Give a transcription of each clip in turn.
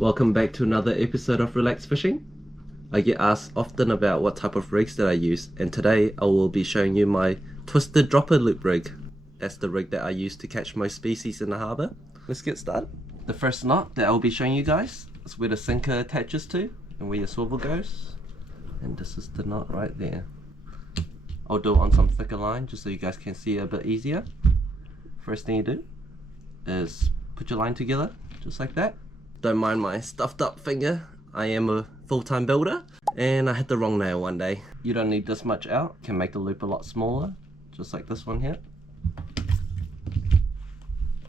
Welcome back to another episode of Relax Fishing. I get asked often about what type of rigs that I use, and today I will be showing you my twisted dropper loop rig. That's the rig that I use to catch most species in the harbour. Let's get started. The first knot that I will be showing you guys is where the sinker attaches to and where your swivel goes. And this is the knot right there. I'll do it on some thicker line just so you guys can see it a bit easier. First thing you do is put your line together just like that. Don't mind my stuffed up finger. I am a full-time builder and I hit the wrong nail one day. You don't need this much out. You can make the loop a lot smaller, just like this one here.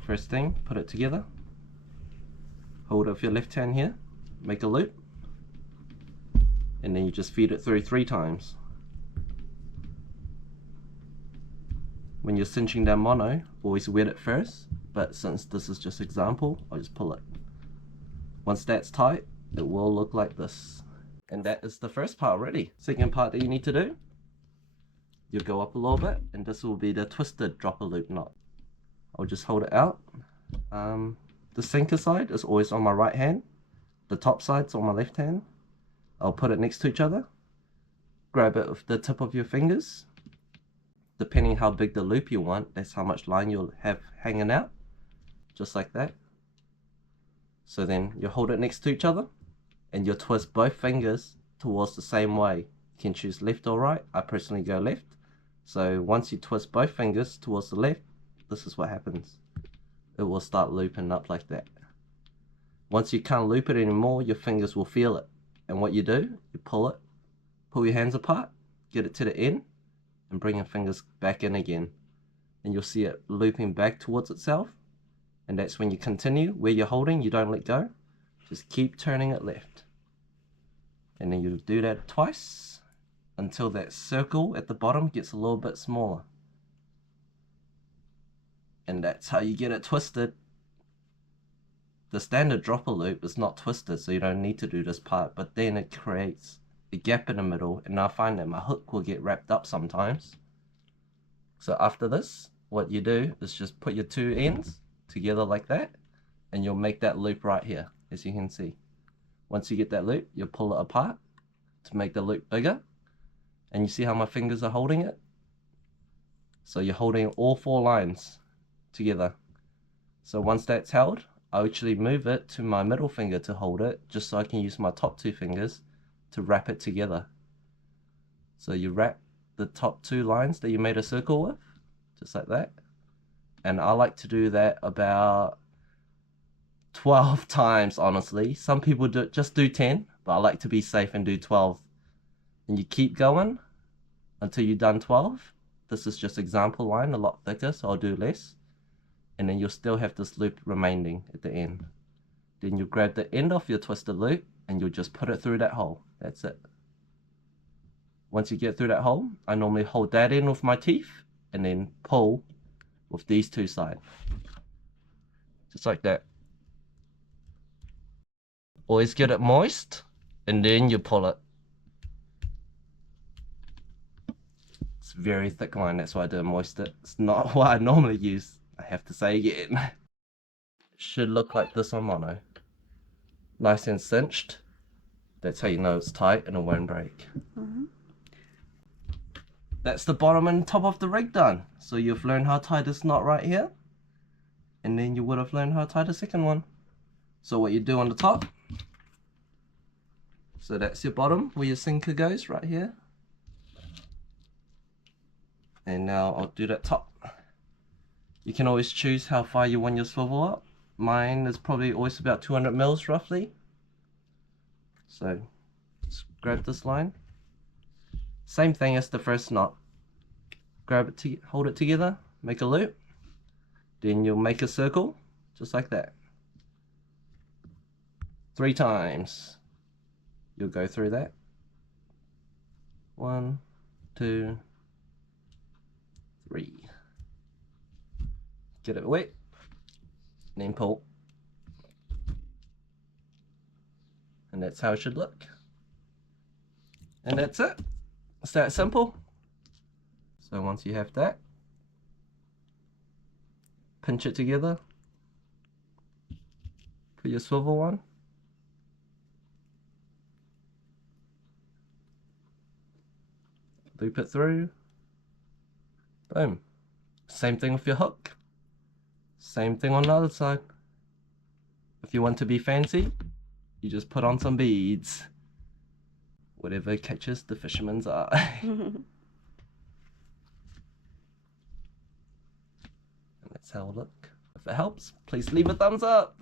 First thing, put it together. Hold it with your left hand here, make a loop, and then you just feed it through 3 times. When you're cinching down mono, always wet it first, but since this is just example, I'll just pull it. Once that's tight, it will look like this. And that is the first part already. Second part that you need to do, you'll go up a little bit, and this will be the twisted dropper loop knot. I'll just hold it out. The sinker side is always on my right hand. The top side's on my left hand. I'll put it next to each other. Grab it with the tip of your fingers. Depending how big the loop you want, that's how much line you'll have hanging out. Just like that. So then you hold it next to each other and you'll twist both fingers towards the same way. You can choose left or right. I personally go left. So once you twist both fingers towards the left, this is what happens. It will start looping up like that. Once you can't loop it anymore, your fingers will feel it. And what you do, you pull it, pull your hands apart, get it to the end, and bring your fingers back in again. And you'll see it looping back towards itself. And that's when you continue, where you're holding, you don't let go. Just keep turning it left. And then you'll do that twice until that circle at the bottom gets a little bit smaller. And that's how you get it twisted. The standard dropper loop is not twisted, so you don't need to do this part, but then it creates a gap in the middle, and I find that my hook will get wrapped up sometimes. So after this, what you do is just put your 2 ends together like that, and you'll make that loop right here, as you can see. Once you get that loop, you'll pull it apart to make the loop bigger, and you see how my fingers are holding it? So you're holding all 4 lines together. So once that's held, I actually move it to my middle finger to hold it, just so I can use my top 2 fingers to wrap it together. So you wrap the top 2 lines that you made a circle with, just like that. And I like to do that about 12 times, honestly. Some people just do 10, but I like to be safe and do 12. And you keep going until you're done 12. This is just example line, a lot thicker, so I'll do less. And then you'll still have this loop remaining at the end. Then you grab the end of your twisted loop and you'll just put it through that hole. That's it. Once you get through that hole, I normally hold that in with my teeth and then pull with these 2 sides. Just like that. Always get it moist and then you pull it. It's very thick line, that's why I didn't moist it. It's not what I normally use, I have to say again. It should look like this on mono. Nice and cinched. That's how you know it's tight and it won't break. That's the bottom and top of the rig done. So you've learned how to tie this knot right here. And then you would have learned how to tie the second one. So what you do on the top. So that's your bottom where your sinker goes right here. And now I'll do that top. You can always choose how far you want your swivel up. Mine is probably always about 200 mils roughly. So just grab this line. Same thing as the first knot. Grab it, hold it together, make a loop. Then you'll make a circle, just like that. 3 times. You'll go through that. 1, 2, 3. Get it wet, and then pull. And that's how it should look. And that's it. It's that simple. So once you have that, pinch it together, put your swivel on, loop it through. Boom. Same thing with your hook. Same thing on the other side. If you want to be fancy, you just put on some beads. Whatever catches the fisherman's eye. And that's how it look. If it helps, please leave a thumbs up.